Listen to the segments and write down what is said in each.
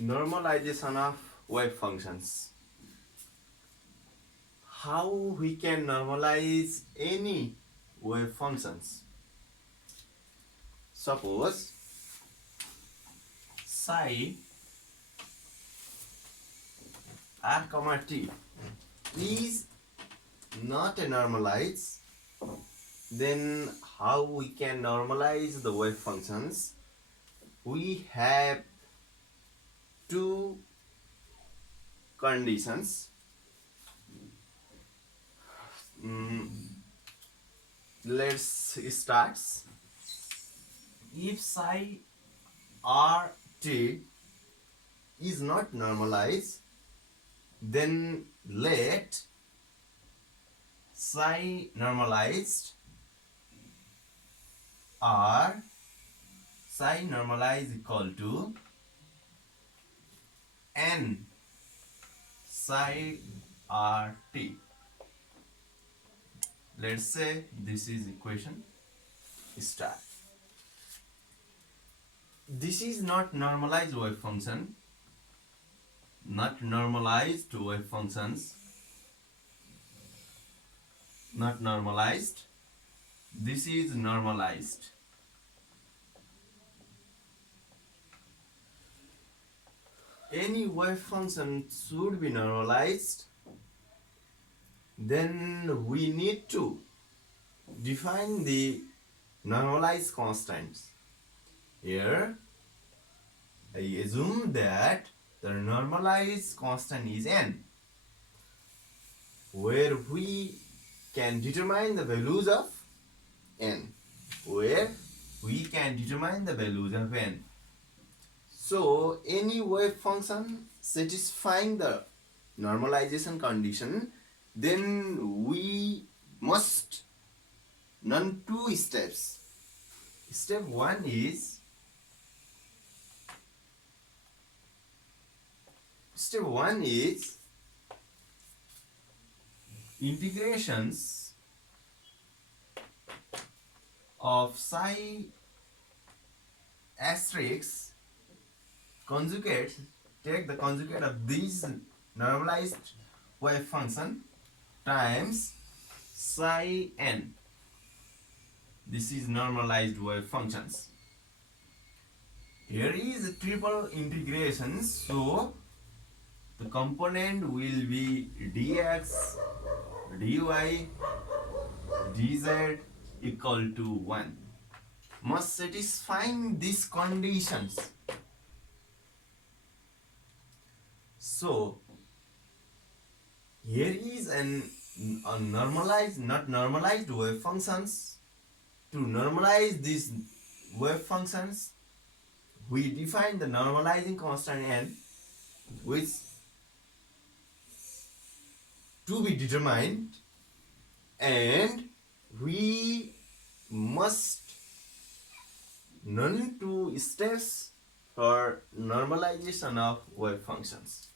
Normalization of wave functions. How we can normalize any wave functions? Suppose psi r comma t is not a normalized, then how we can normalize the wave functions? We have two conditions. Let's start. If psi r t is not normalized, then let psi normalized r psi normalized equal to n psi r t. Let's say this is equation star. This is not normalized wave function, not normalized wave functions, not normalized. This is normalized. Any wave function should be normalized. Then we need to define the normalized constants. Here, I assume that the normalized constant is n, where we can determine the values of n. So, any wave function satisfying the normalization condition, then we must learn two steps. Step 1 is integrations of psi asterisk conjugate, take the conjugate of these normalized wave function times psi n. This is normalized wave functions. Here is a triple integration, so the component will be dx, dy, dz equal to 1. Must satisfying these conditions. So here is a normalized, not normalized wave functions. To normalize these wave functions, we define the normalizing constant n, which to be determined, and we must learn two steps for normalization of wave functions.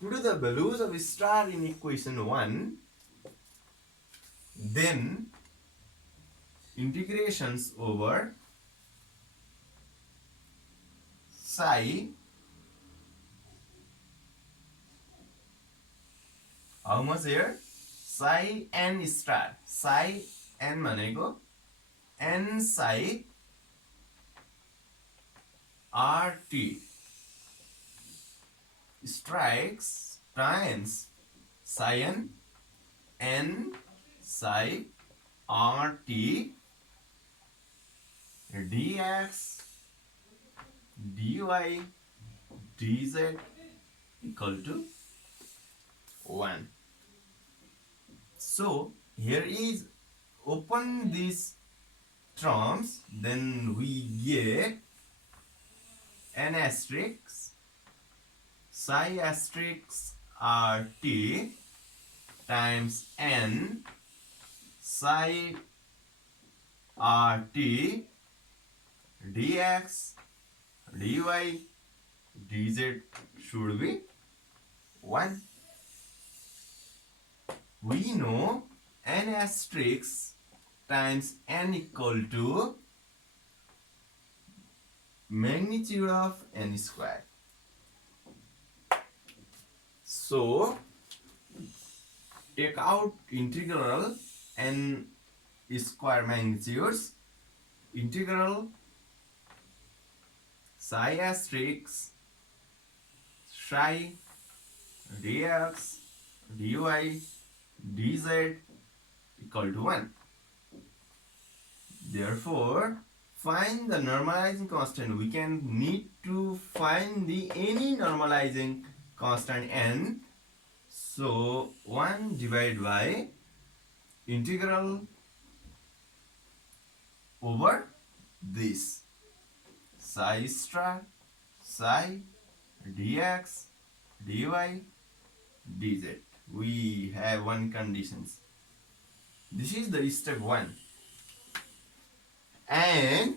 Put the values of star in equation 1, then integrations over psi, how much here? Psi n star, psi n manego n psi rt strikes times psi n psi rt dx dy dz equal to 1. So here is open these terms, then we get n asterisk psi asterisk rt times n psi rt dx dy dz should be 1. We know n asterisk times n equal to magnitude of n square. So take out integral n square magnitudes, integral psi asterisk psi dx dy dz equal to 1. Therefore, find the normalizing constant. We can need to find the any normalizing constant n. So 1 divided by integral over this psi star psi dx dy dz. We have one conditions. This is the step 1. And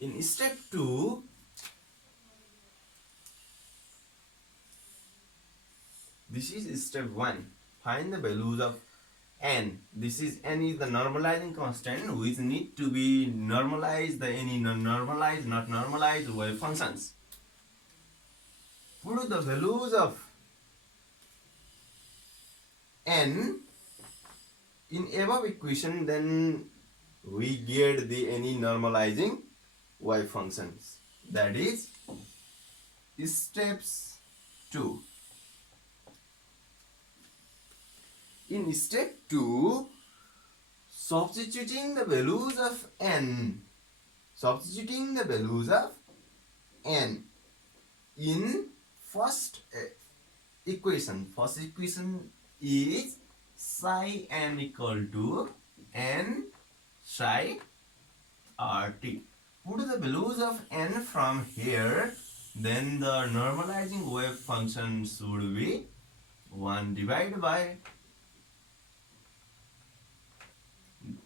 in step 2, this is step 1. Find the values of n. This is n is the normalizing constant which need to be normalized, the any non-normalized, not normalized wave functions. Put the values of n in above equation, then we get the any normalizing wave functions. That is steps 2. In step 2, substituting the values of n in first equation. First equation is psi n equal to n psi rt. Put the values of n from here, then the normalizing wave function should be 1 divided by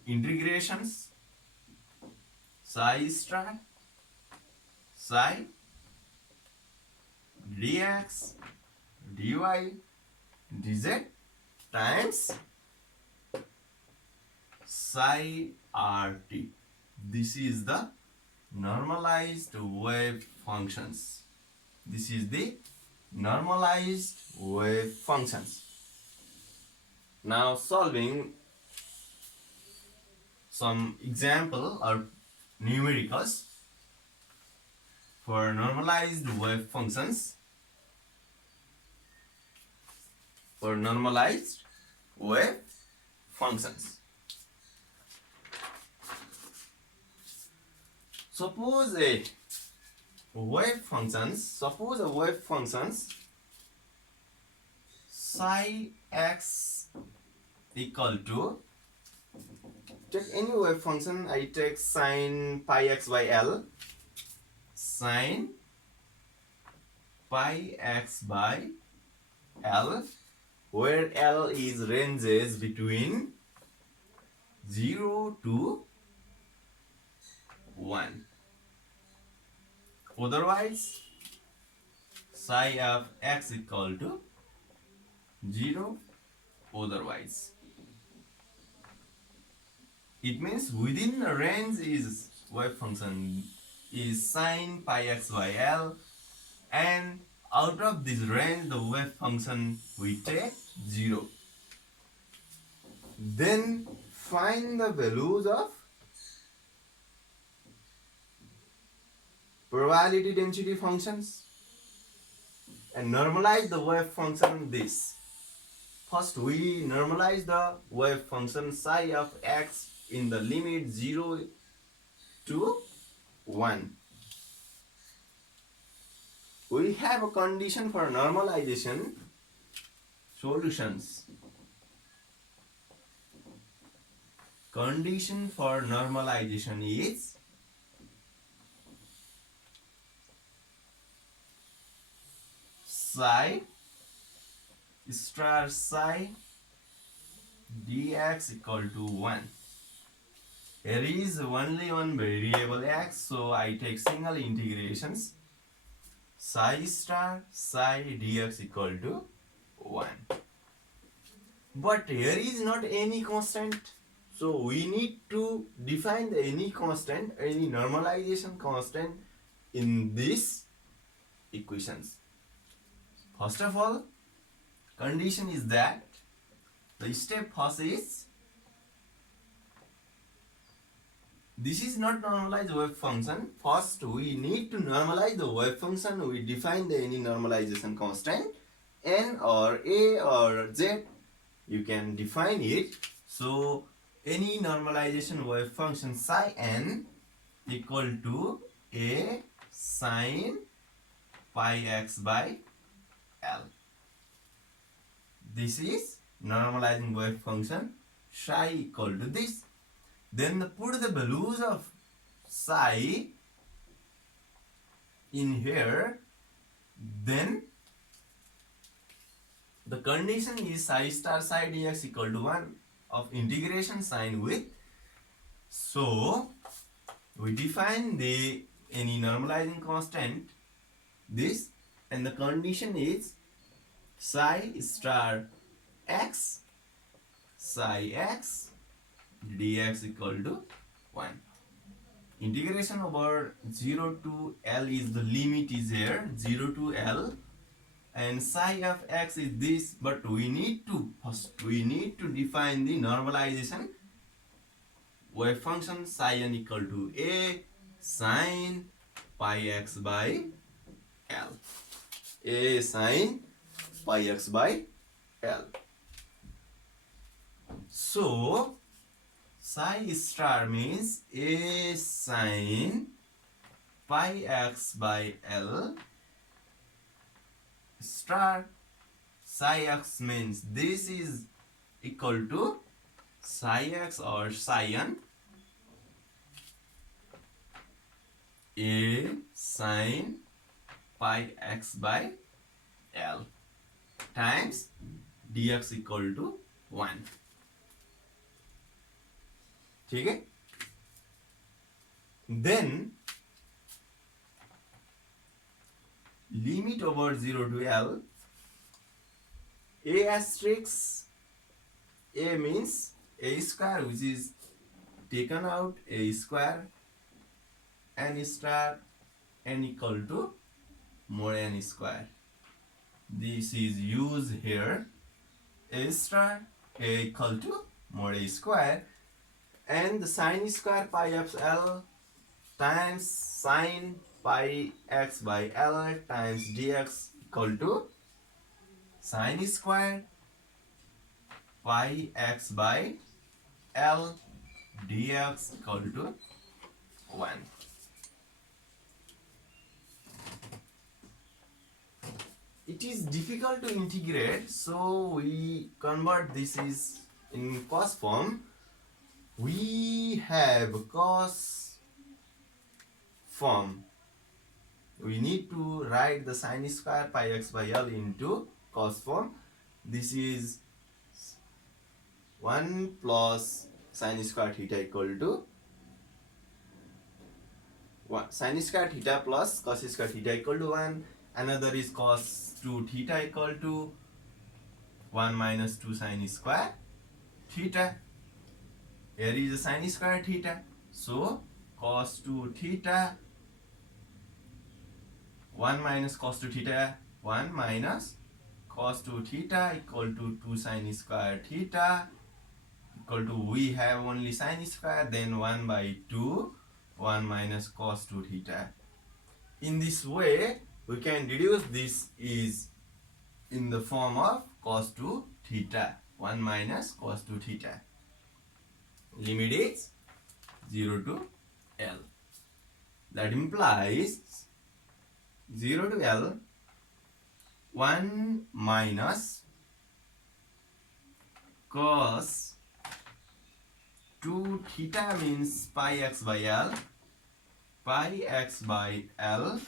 integrations psi star psi dx dy dz times psi rt. This is the normalized wave functions. This is the normalized wave functions. Now solving some example or numericals for normalized wave functions. For normalized wave functions. Suppose a wave functions psi x equal to, take any wave function. I take sine pi x by L, sine pi x by L, where L is ranges between 0 to 1. Otherwise, psi of x equal to 0 otherwise. It means within the range is wave function is sine pi x by L, and out of this range the wave function we take 0. Then find the values of probability density functions and normalize the wave function this. First we normalize the wave function psi of x in the limit 0 to 1. We have a condition for normalization solutions. Condition for normalization is psi star psi dx equal to 1. Here is only one variable x, so I take single integrations. Psi star psi dx equal to 1. But here is not any constant, So we need to define any constant, any normalization constant in these equations. First of all, condition is that the step first is this is not normalized wave function. First, we need to normalize the wave function. We define the any normalization constant n or a or z. You can define it. So any normalization wave function psi n equal to a sine pi x by l. This is normalizing wave function psi equal to this. Then put the values of psi in here. Then the condition is psi star psi dx equal to 1 of integration sign with. So we define the any normalizing constant this, and the condition is psi star x psi x dx equal to 1. Integration over 0 to L is the limit is here, 0 to L, and psi of x is this, but we need to define the normalization wave function psi n equal to a sine pi x by L. A sine pi x by L. So psi star means a sine pi x by L star. Psi x means this is equal to psi x or psi n a sine pi x by L times dx equal to 1. ठीक है? Then limit over 0 to L, a asterisk, a means a square, which is taken out, a square, n star, n equal to more n square. This is used here, a star, a equal to more a square, and the sine square pi of L times sine pi x by L times dx equal to sine square pi x by L dx equal to 1. It is difficult to integrate, so we convert this is in cos form. We have cos form. We need to write the sine square pi x by L into cos form. This is 1 plus sine square theta equal to 1. Sine square theta plus cos square theta equal to 1. Another is cos 2 theta equal to 1 minus 2 sine square theta. Here is the sine square theta. So cos 2 theta 1 minus cos 2 theta 1 minus cos 2 theta equal to 2 sine square theta equal to, we have only sine square, then 1 by 2 1 minus cos 2 theta. In this way we can deduce this is in the form of cos 2 theta 1 minus cos 2 theta. Limit is 0 to L. That implies 0 to L 1 minus cos 2 theta means pi x by L, pi x by L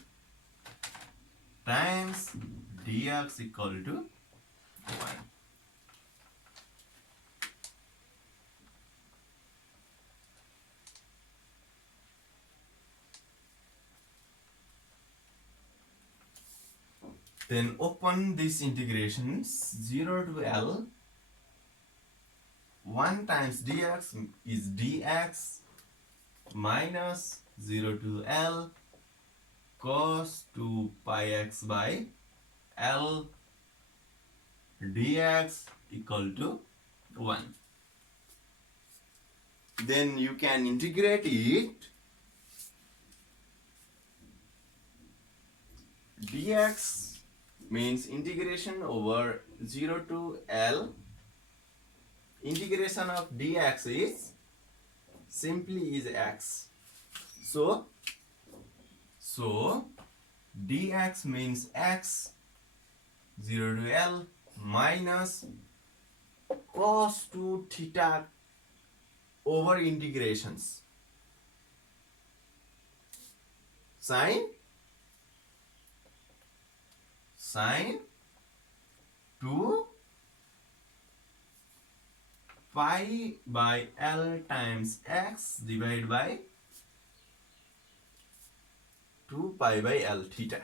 times dx equal to 1. Then open these integrations, 0 to L 1 times dx is dx minus 0 to L cos 2 pi x by L dx equal to 1. Then you can integrate it. Dx means integration over 0 to L. Integration of dx is simply is x. So dx means x 0 to L minus cos 2 theta over integrations sine 2 pi by L times x divided by 2 pi by L theta.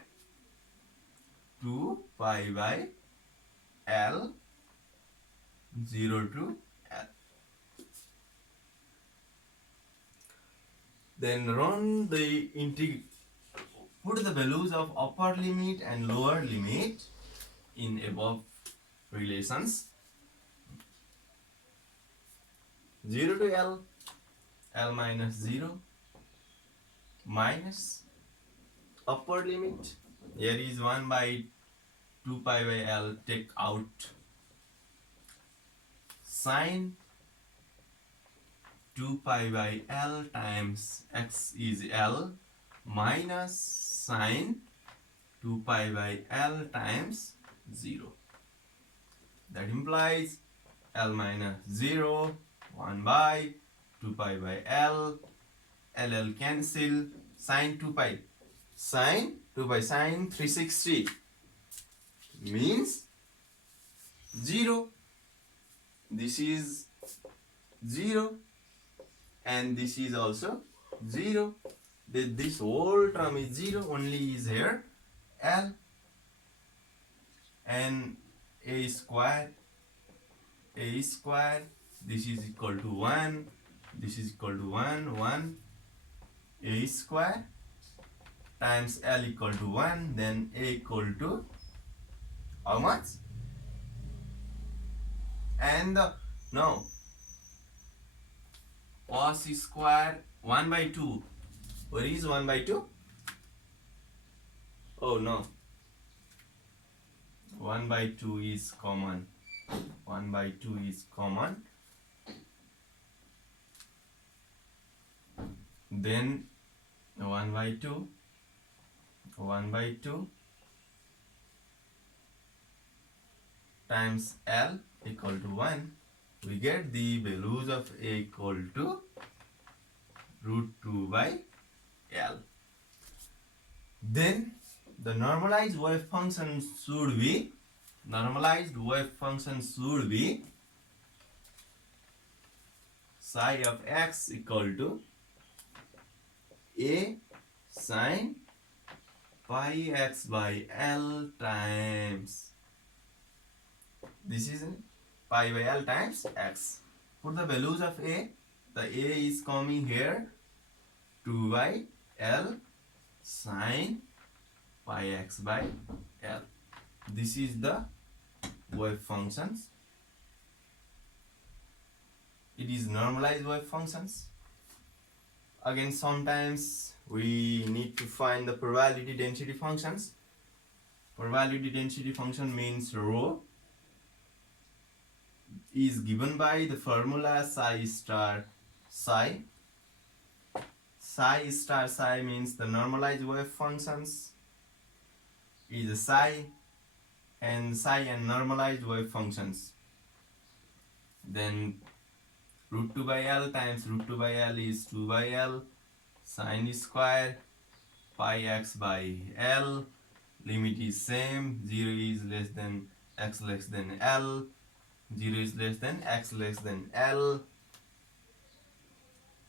2 pi by L 0 to L. Then put the values of upper limit and lower limit in above relations. 0 to L, L minus 0 minus upper limit. Here is 1 by 2 pi by L, take out. Sine 2 pi by L times x is L minus sine 2 pi by L times 0. That implies L minus 0, 1 by 2 pi by L, LL cancel, sine 2 pi, sine 2 pi, sine 360 means 0. This is 0 and this is also 0. This whole term is 0, only is here L and a square, this is equal to 1, this is equal to 1 a square times L equal to 1, then a equal to how much? And no, cos square 1 by 2. Where is 1 by 2? Oh no, 1 by 2 is common. 1 by 2 is common. Then 1 by 2 times L equal to 1. We get the values of A equal to root 2 by L. Then the normalized wave function should be psi of x equal to A sine pi x by L times, this is pi by L times x. Put the values of A. The A is coming here, 2 by L sine pi x by L. This is the wave functions. It is normalized wave functions. Again, sometimes we need to find the probability density functions. Probability density function means rho is given by the formula psi star psi. Psi star psi means the normalized wave functions is psi and normalized wave functions. Then root 2 by L times root 2 by L is 2 by L sine square pi x by L. Limit is same, 0 is less than x less than L, 0 is less than x less than L,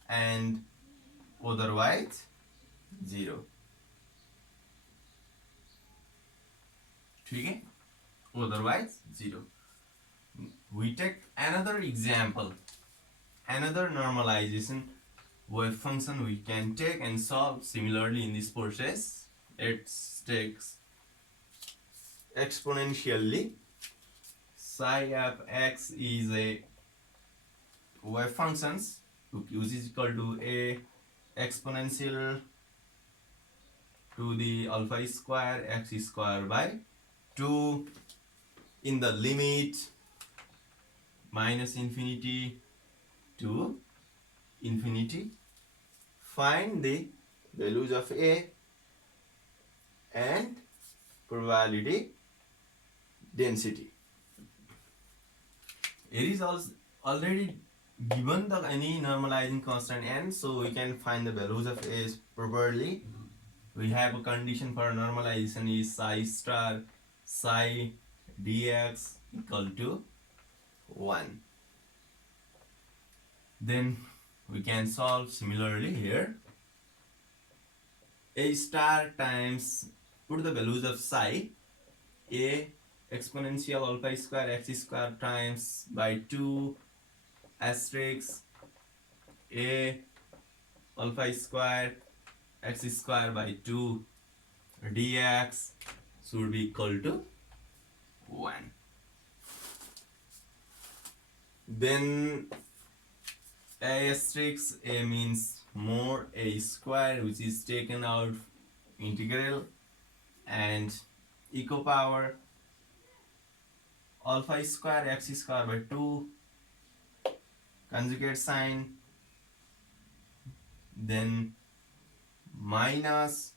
and otherwise 0. Okay? Otherwise 0. We take another example. another normalization wave function we can take and solve similarly in this process. Let's take exponentially. Psi of x is a wave functions which is equal to a exponential to the alpha square x square by 2 in the limit minus infinity to infinity. Find the values of a and probability density. It is also already given the any normalizing constant n, so we can find the values of a properly. We have a condition for normalization is psi star psi dx equal to 1. Then we can solve similarly here. A star times, put the values of psi, a exponential alpha square x square times by 2 asterisk a alpha square x square by 2 dx should be equal to 1. Then a asterisk a means more a square, which is taken out integral, and equal power alpha square x square by 2 conjugate sign, then minus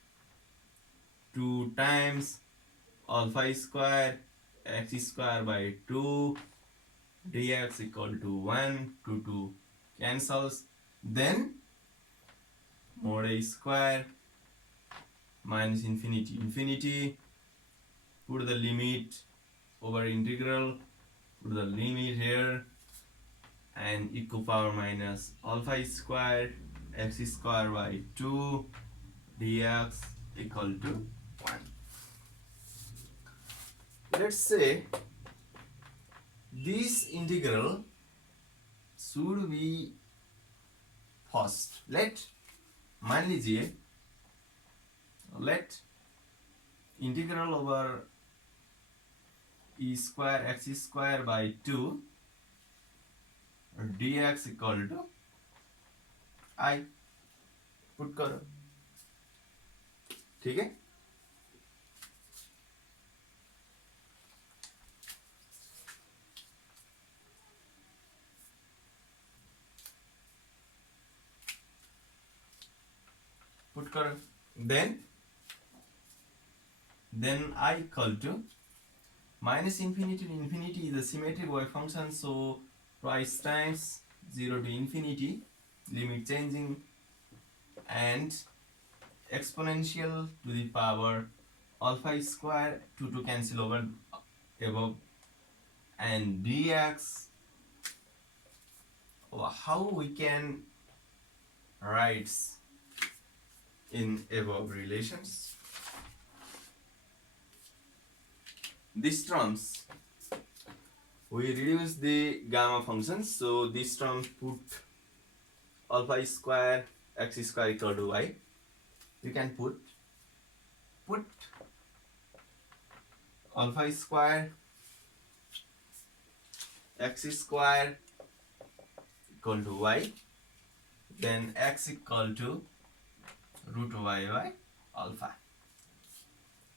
2 times alpha square x square by 2 dx equal to 1, 2 cancels, then mod a square minus infinity, put the limit over integral, put the limit here, and equal power minus alpha square x square by 2 dx equal to 1. Let's say this integral should be first. मान लीजिए let integral over e square x square by 2 dx equal to I put करो, ठीक है. Put करो, then I equal to minus infinity to infinity is a symmetric wave function, so twice times 0 to infinity, limit changing, and exponential to the power alpha square, 2 to cancel over above, and dx. How we can write in above relations? These terms we reduce the gamma functions, so this term put alpha square x square equal to y. You can put alpha square x square equal to y, then x equal to root y by alpha.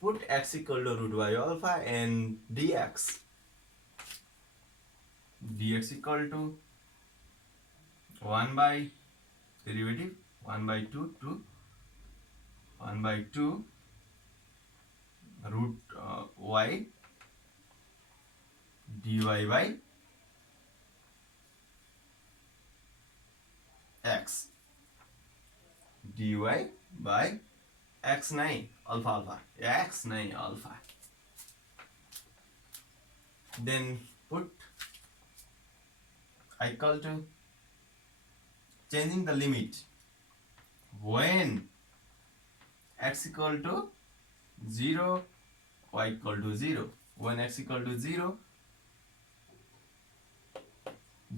Put x equal to root y alpha and dx equal to 1 by derivative 1 by 2 to 1 by 2 root y dy by x dy by x9 alpha x9 alpha. Then put equal to, changing the limit when x equal to 0 y equal to 0. When x equal to 0,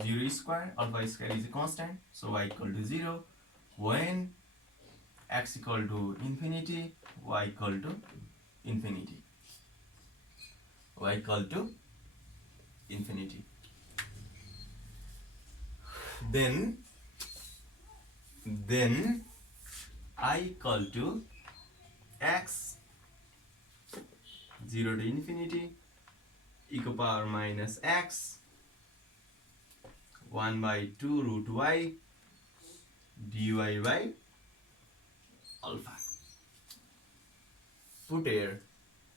0 square, alpha square is a constant, so y equal to 0. When x equal to infinity, y equal to infinity. Y equal to infinity. Then I equal to x 0 to infinity e to power minus x 1 by 2 root y dy by alpha. Put here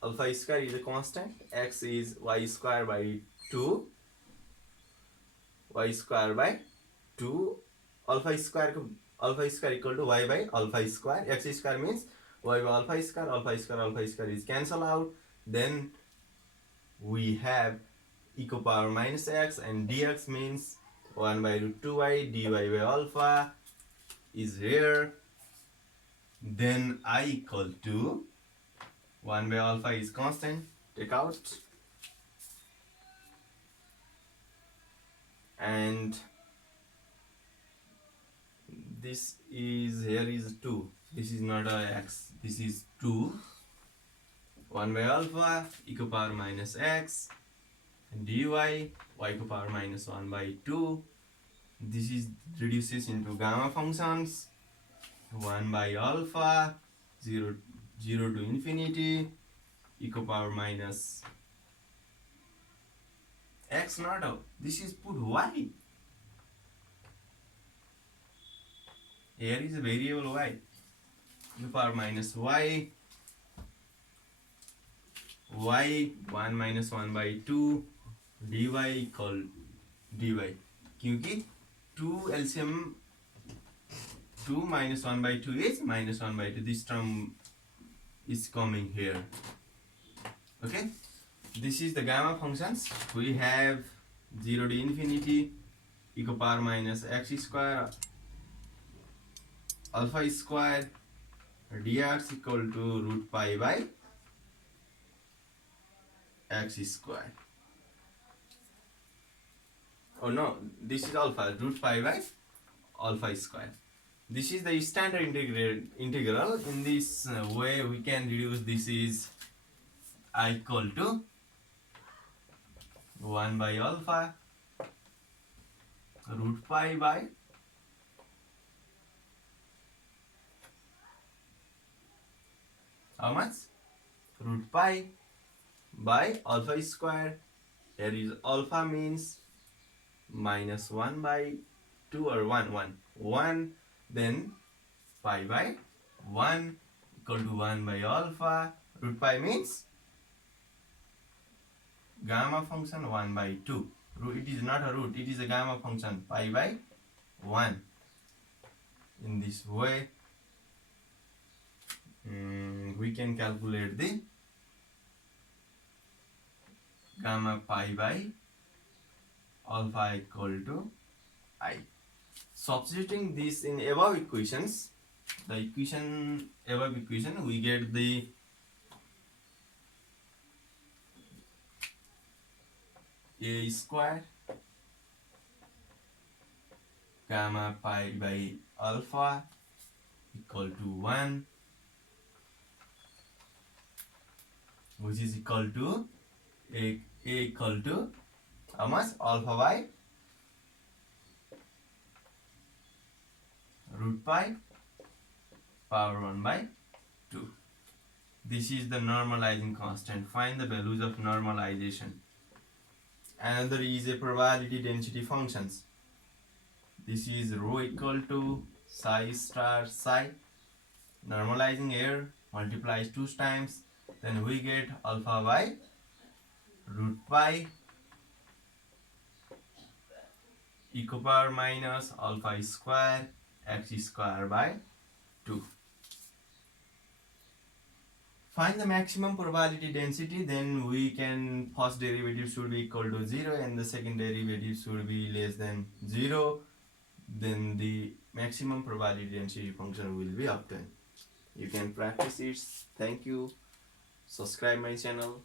alpha square is a constant, x is y square by 2, y square by 2, alpha square equal to y by alpha square, x square means y by alpha square is cancel out. Then we have e to power minus x, and dx means 1 by root 2y dy by alpha is here. Then I equal to 1 by alpha is constant, take out, and this is here is 2, this is not a x, this is 2. 1 by alpha e to power minus x and dy y to power minus 1 by 2. This is reduces into gamma functions. 1 by alpha 0 to infinity e to power minus x not out. This is put y. Here is a variable y. E to power minus y 1 minus 1 by 2 dy equal dy, क्योंकि 2 LCM 2 minus 1 by 2 is minus 1 by 2. This term is coming here. Okay, this is the gamma functions. We have 0 to infinity e to power minus x square alpha square dx equal to root pi by x square. Oh no, this is alpha, root pi by alpha square. This is the standard integral. In this way we can reduce this is I equal to 1 by alpha root pi by how much? Root pi by alpha square. Here is alpha means minus 1 by 2 or 1, then pi by 1 equal to 1 by alpha. Root pi means gamma function 1 by 2. It is not a root, it is a gamma function pi by 1. In this way we can calculate the gamma pi by alpha equal to I. Substituting this in above equations, above equation we get the a square gamma pi by alpha equal to 1, which is equal to a equal to how much? Alpha by root pi power 1 by 2. This is the normalizing constant. Find the values of normalization. Another is a probability density functions. This is rho equal to psi star psi. Normalizing here multiplies 2 times, then we get alpha by root pi e to power minus alpha square x square by 2. Find the maximum probability density, then we can first derivative should be equal to 0 and the second derivative should be less than 0. Then the maximum probability density function will be obtained. You can practice it. Thank you. Subscribe my channel.